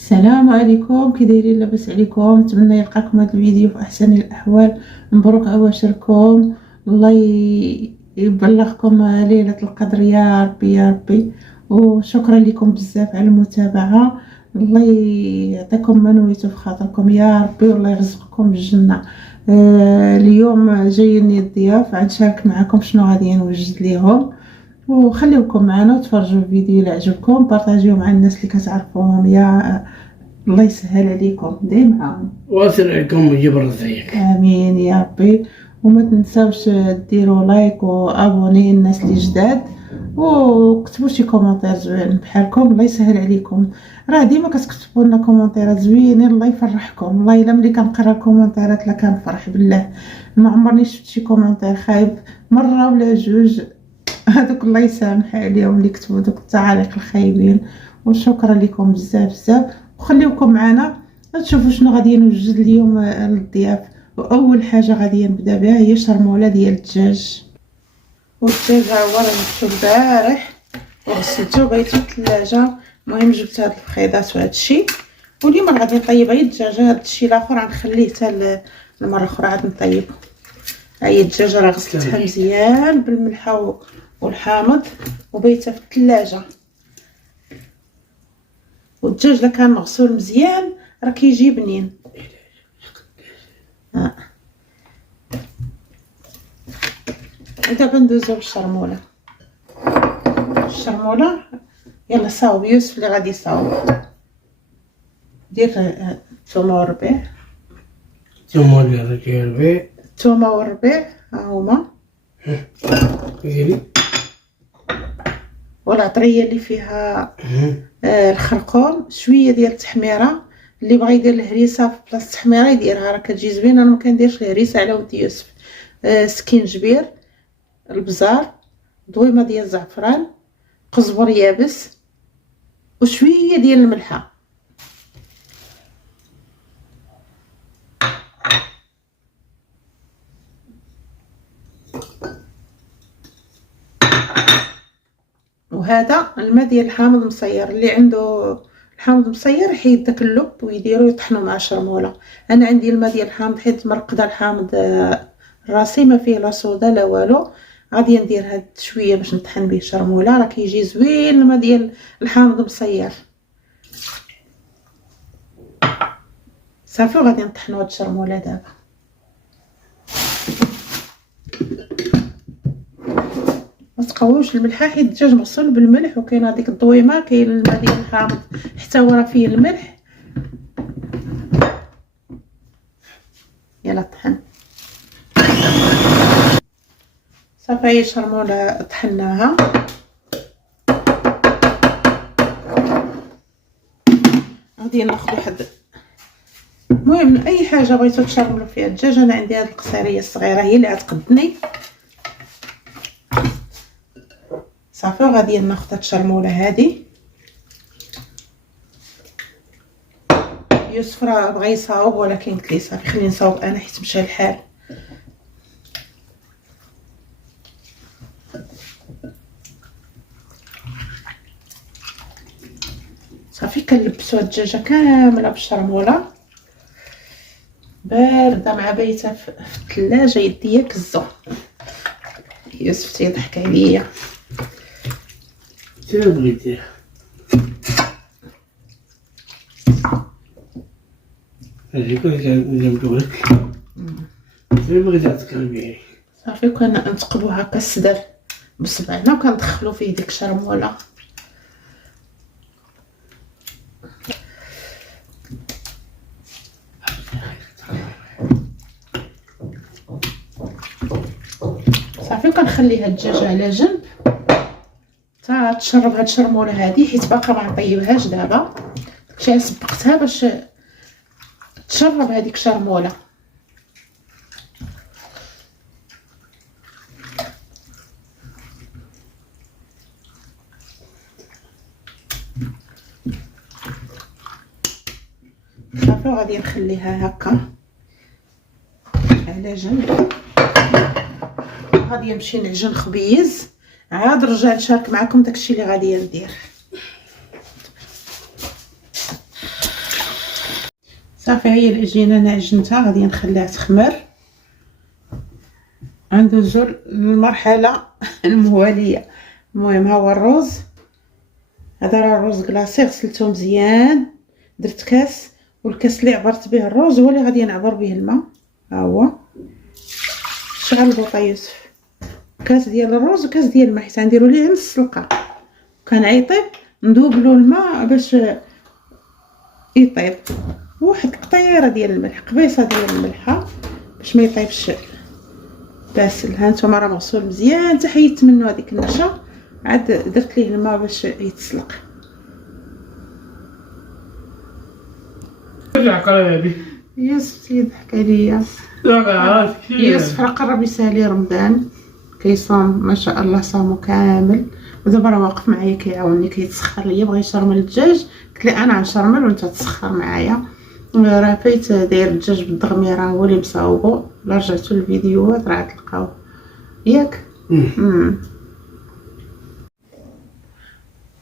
السلام عليكم، كي دايرين؟ لاباس عليكم؟ نتمنى يلقاكم هذا الفيديو في احسن الاحوال. مبروك عواشركم، الله يبلغكم ليله القدر يا ربي يا ربي. وشكرا لكم بزاف على المتابعه، الله يعطيكم ما نويتو في خاطركم يا ربي، والله يرزقكم بالجنه. اليوم جايين الضياف، غنشارك معكم شنو غادي نوجد ليهم، وخليكم معنا وتفرجوا الفيديو الا عجبكم، بارطاجيوه مع الناس اللي كتعرفوهم. يا الله يسهل عليكم، دايما معاهم واصل عليكم ويجبر الزيك. امين يا ربي. وما تنساوش ديروا لايك وابوني الناس اللي جداد، وكتبوا شي كومونتير زوين بحالكم، الله يسهل عليكم. راه ديما كتكتبوا لنا كومونتيرات زوينين، الله يفرحكم. والله الا ملي كنقرا الكومونتيرات لا كنفرح بالله، ما عمرني شفت شي كومونتير خايب مره ولا جوج. هذوك الله يسامح عليهم اللي كتبوا دوك التعاليق الخايبين. وشكرا لكم بزاف بزاف، وخليوكم معنا تشوفوا شنو غادي نوجد اليوم للضياف. واول حاجه غادي نبدا بها هي شرموله ديال الدجاج. والدجاج ها هو راه جبتو البارح وغسلته وبيتو في الثلاجه. المهم جبت هاد البخيضات وهاد الشيء، واليوم غادي نطيب غير الدجاجه. هاد الشيء الاخر غنخليه حتى المره اخرى عاد نطيبو. هاي الدجاجه راه غسلتها مزيان بالملحه والحامض وبيتها في الثلاجه. والدجاج الا كان مغسول مزيان راه كيجي بنين. دابا ندوزو للشرموله. الشرموله يلا صاوب يوسف اللي غادي يصاوب. دير الثومه والربيع. الثومه والربيع. الثومه والربيع ها هما. ديري والعطريه اللي فيها الخرقوم، شويه ديال التحميره. اللي بغى يدير الهريسه في بلاصه التحميره يديرها، راه كتجي زوينه. انا ما كنديرش الهريسه على ولد يوسف. سكينجبير، البزار، ضويمه ديال الزعفران، قزبر يابس، وشويه ديال الملحه. وهذا الماء ديال الحامض مصير. اللي عنده الحامض مصير يحيد داك اللب ويديرو يطحنوا مع الشرموله. انا عندي الماء ديال الحامض حيت مرقده الحامض راسي ما فيه لا صودا لا والو. غادي ندير هاد شويه باش نطحن به الشرموله، راه كيجي زوين الماء ديال الحامض مصير. صافي وغادي نطحنوا هاد الشرموله دابا. ما تقويوش الملحه حيت الدجاج مغسول بالملح، وكاين هذيك الضويمه، كاين الماء ديال الحامض حتى هو راه فيه الملح. يلا طحن. صافي هي الشرموله طحناها. غادي ناخذ واحد، المهم اي حاجه بغيتو تشرملوا فيها الدجاج. انا عندي هذه القصيريه الصغيره هي اللي غتقدني. صافي وغادي ناخذ هاد الشرموله هذه. يوسف راه بغى يصاوب ولكن قلت ليه صافي خليني نصاوب انا حيت مشى الحال. صافي كنلبسو هاد الدجاجه كامله بالشرموله بارده مع بيتها في الثلاجه. يديا كزو. يوسف تيضحك عليا. شنو بغيتي؟ هذيك اللي جنبك شنو بغيتي تقلبيه؟ صافي كنثقبو هكا السدر بصبعنا وكندخلو فيه ديك الشرموله. صافي وكنخلي هاد الدجاجه على جنب حتى تشرب هاد الشرموله هادي، حيت باقا ما نطيبهاش دابا. داكشي سبقتها باش تشرب هذيك الشرموله. صافي وغادي نخليها هكا على جنب. غادي نمشي نعجن خبيز، عاد نرجع نشارك معكم داكشي اللي غادي ندير. صافي هي العجينه انا عجنتها، غادي نخليها تخمر. غندوزو للمرحله المواليه. المهم ها هو الرز، هذا راه الرز كلاصي، غسلته مزيان، درت كاس، والكاس اللي عبرت به الرز هو اللي غادي نعبر به الماء. ها هو شغل البوطه يوسف، كاس ديال الرز وكاس ديال الماء، حيت غنديرو ليه نص القاع. كان عيطيب ندوبلو الماء باش يطيب، وواحد القطيره ديال الملح، قبيصه ديال الملحه باش ما يطيبش باسل. ها نتوما راه مغسول مزيان، حتى حيدت منه هذيك النشا، عاد درت ليه الماء باش يتسلق. رجع قلبي يوسف يضحك عليا. راه يوسف راه قرب يسالي رمضان، كيصوم ما شاء الله صامو كامل، ودابا راه واقف معايا كيعاوني كيتسخر ليا، بغى يشرمل الدجاج، قلت لي انا غنشرمل وانت تسخر معايا. راه فايت داير الدجاج بالدغميره هو اللي مصاوبو، لا رجعتو للفيديوهات راه تلقاوه ياك.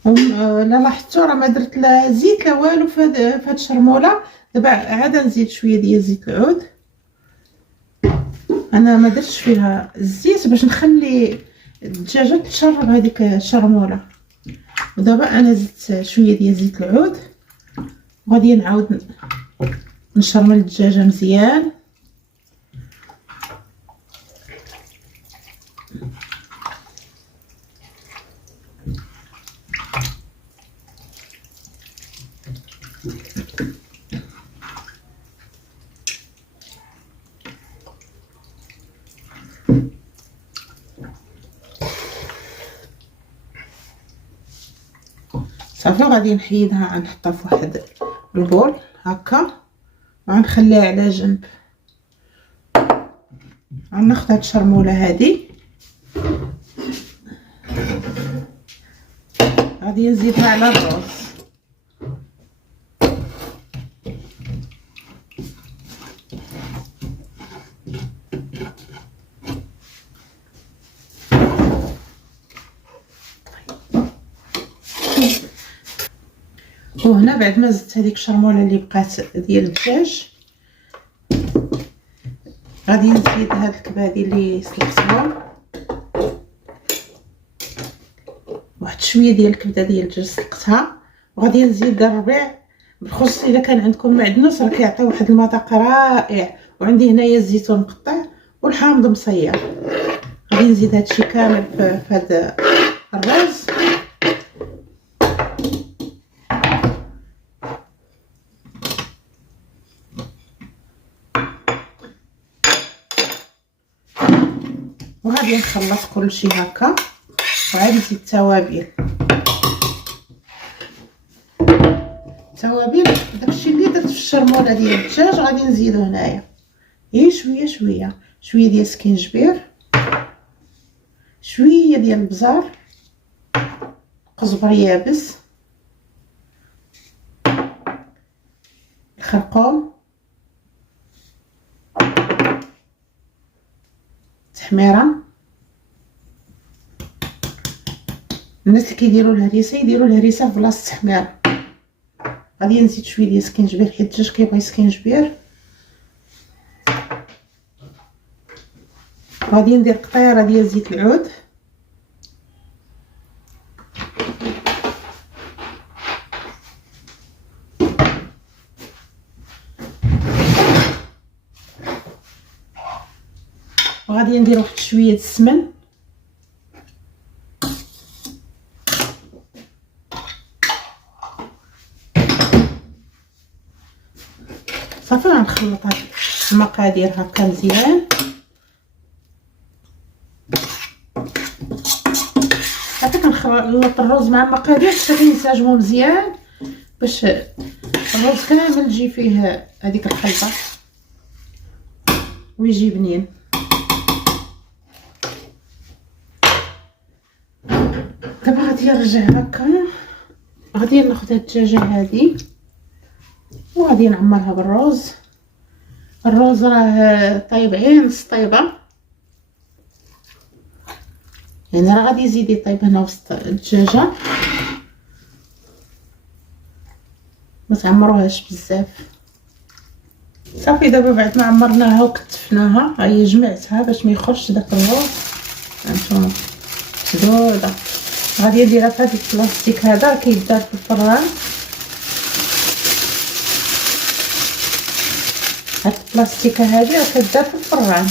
لا لاحظتوا راه ما درت لا زيت لا والو في هاد الشرموله. دابا عاد نزيد شويه ديال زيت العود، انا ما درتش فيها الزيت باش نخلي الدجاجه تشرب هذيك الشرموله. ودابا انا زدت شويه ديال زيت العود، وغادي نعاود نشرمل الدجاجه مزيان. صافي غادي نحيدها، نحطها في واحد البول هكا وغنخليها على جنب. غناخد هاد الشرموله هادي غادي نزيدها على الرز. وهنا بعد ما زدت هذيك الشرموله اللي بقات ديال الدجاج، غادي نزيد هاد الكبادي اللي سلقتهم، واحد شويه ديال الكبده ديال الدجاج سلقتها، وغادي نزيد الربيع. بالخصوص الا كان عندكم معدنوس راه كيعطي واحد المذاق رائع. وعندي هنايا الزيتون مقطع والحامض مصير. غادي نزيد هادشي كامل في هاد الرز. وغادي نخلط كلشي هكا، وعاد نزيد التوابل. داكشي اللي درت في الشرموله ديال الدجاج غادي نزيدو هنايا، غير شويه شويه. شويه ديال السكينجبير، شويه ديال البزار، قزبر يابس، الخرقوم، تحميره. الناس اللي كيديروا الهريسه يديروا الهريسه في بلاصه التحميره. غادي نزيد شويه ديال السكينجبير حيت الدجاج كيبغي سكينجبير. غادي ندير قطيره ديال زيت العود، وغادي ندير واحد شويه السمن، صافي غنخلط هاد المقادير هكا مزيان. صافي كنخلط الرز مع المقادير حتى كينسجموا مزيان باش الرز كامل تجي فيه هذيك الخلطه ويجي بنين. دابا غادي نرجع هكا، غادي ناخذ هاد الدجاجه هادي وغادي نعمرها بالرز. الرز راه طايب عين نص طيبه، يعني راه غادي يزيد يطيب هنا وسط الدجاجه، ما تعمروهاش بزاف. صافي دابا بعد ما عمرناها وكتفناها ها هي جمعتها باش ما يخرجش داك الروز. هانتوما مسدوده. غادي نديرها في هذا البلاستيك هذا كيدار في الفران. هاد البلاستيكه هذه راه كدار في الفران.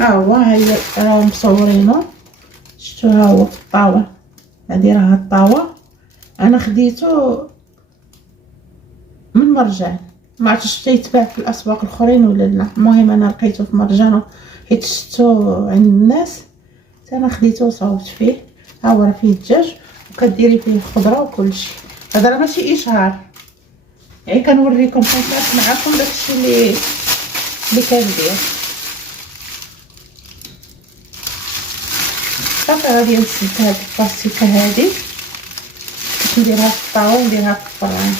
ها هو هي راه مصورينه. شفتو ها هو في الطاوه. هادي راه الطاوه انا خديته من مرجان، ما عرفتش تيتباع في الاسواق الاخرين ولا لا. المهم انا لقيته في مرجان حيت شفتو عند الناس حتى انا خديته وصاوبت فيه. ها هو راه فيه الدجاج وكديري فيه الخضره وكلشي. هذا راه ماشي اشهار، يعني كنوريكم كنشارك معكم داكشي اللي كندير. صافي غادي نسد هاد البلاستيكه هادي باش نديرها في الطاوه ونديرها في الفران.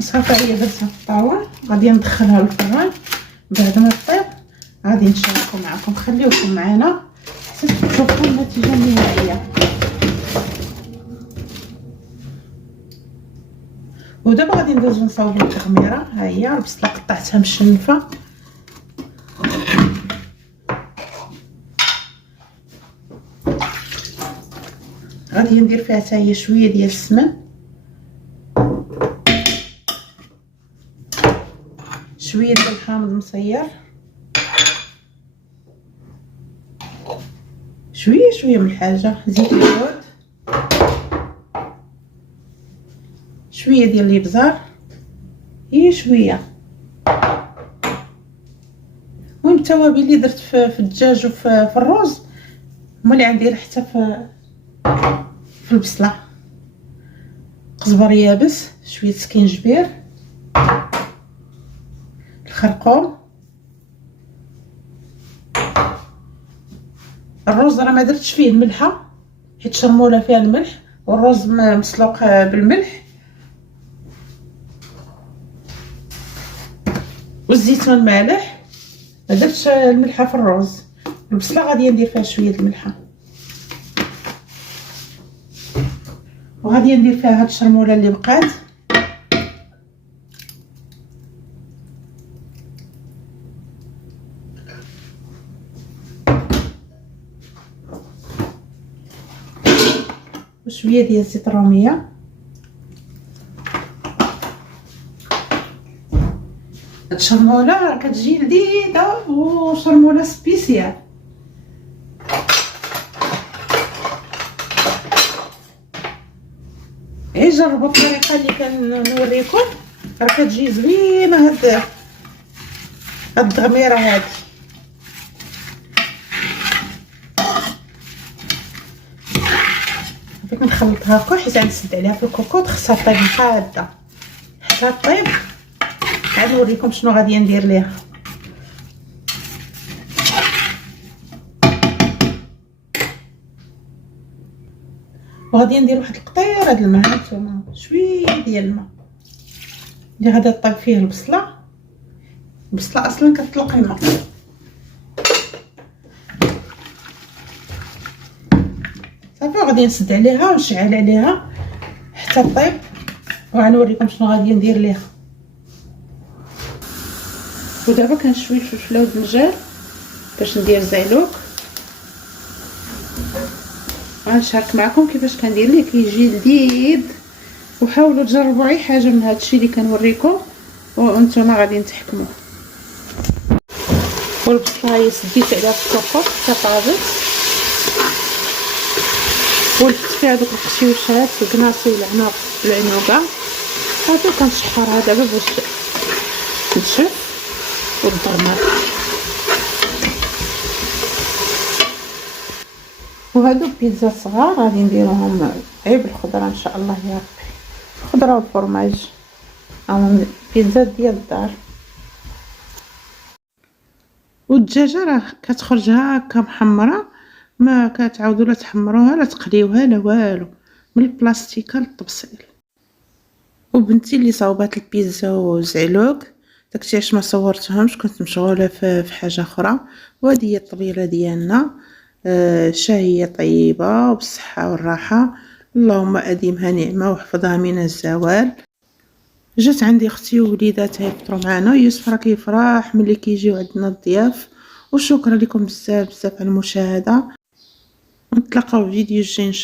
صافي هي درتها في الطاوه غادي ندخلها للفران. بعد ما طيب غادي نشاركو معكم. خليوكم معنا حتى تشوفوا النتيجه النهائيه. ودابا غادي ندوزو نصاوبو التغميره. ها هي البصله قطعتها مشنفه. غادي ندير فيها حتى هي شويه ديال السمن، شويه ديال الحامض مصير، شويه من الحاجه، زيت العود، شويه ديال الابزار، هي شويه. المهم التوابل اللي درت في الدجاج وفي الرز هما اللي غندير حتى في البصله. قزبر يابس، شويه سكينجبير، الخرقوم. الرز راه ما درتش فيه الملحه حيت شرموله فيها الملح والرز مسلوق بالملح والزيتون مالح. ما درتش الملحه في الرز. البصله غادي ندير فيها شويه الملحه وغادي ندير فيها هاد الشرموله اللي بقات. وشويه ديال الزيت الروميه. هاد الشرموله كتجي لذيذه وشرموله سبيسيال. جربوا الطريقه اللي كنوريكم راه كتجي زوينه. هاد التغميره هادي بغيت نخلطها هكا حيت غنسد عليها في الكوكوط. خصها طيب حاده حتى طيب. عاد نوريكم شنو غادي ندير ليها. وغادي ندير واحد القطير هاد الماء. هانتوما شويه ديال الماء اللي غادي طيب فيه البصله. البصله اصلا كتطلق الماء. صافي غادي نسد عليها ونشعل عليها حتى طيب وغنوريكم شنو غادي ندير ليها. ودابا كنشوي الفلفله والدنجال باش ندير زعلوك. غنشارك معكم كيفاش كندير ليه كيجي لذيذ. وحاولوا تجربوا اي حاجه من هادشي اللي كنوريكم وانتم غادي تحكموا. والبصله هي سديت عليها في الكوكوط حتى طابت ولفت فيها دوك القشيوشات الكناصي والعناق والعنوقه. صافي كنشحرها دابا باش تنشف وتضرمر. وهادو بيتزا صغار غادي نديروهم غير بالخضره ان شاء الله يا ربي. الخضره والفرماج او بيتزا ديال الدار. والدجاجه راه كتخرج هكا محمره ما كتعاودوا لا تحمروها لا تقليوها لا والو، من البلاستيكه للطبسيل. وبنتي اللي صاوبات البيتزا وزعلوك داكشي علاش ما صورتهمش، كنت مشغوله في حاجه اخرى. وهذه هي الطبيله ديالنا، شاهيه طيبه وبالصحه والراحه، اللهم اديمها نعمه وحفظها من الزوال. جات عندي اختي ووليداتها يفطروا معنا، ويوسف راه كيفرح ملي كيجيو عندنا الضياف. وشكرا لكم بزاف بزاف على المشاهده، ونتلاقاو في فيديو جاي ان شاء الله.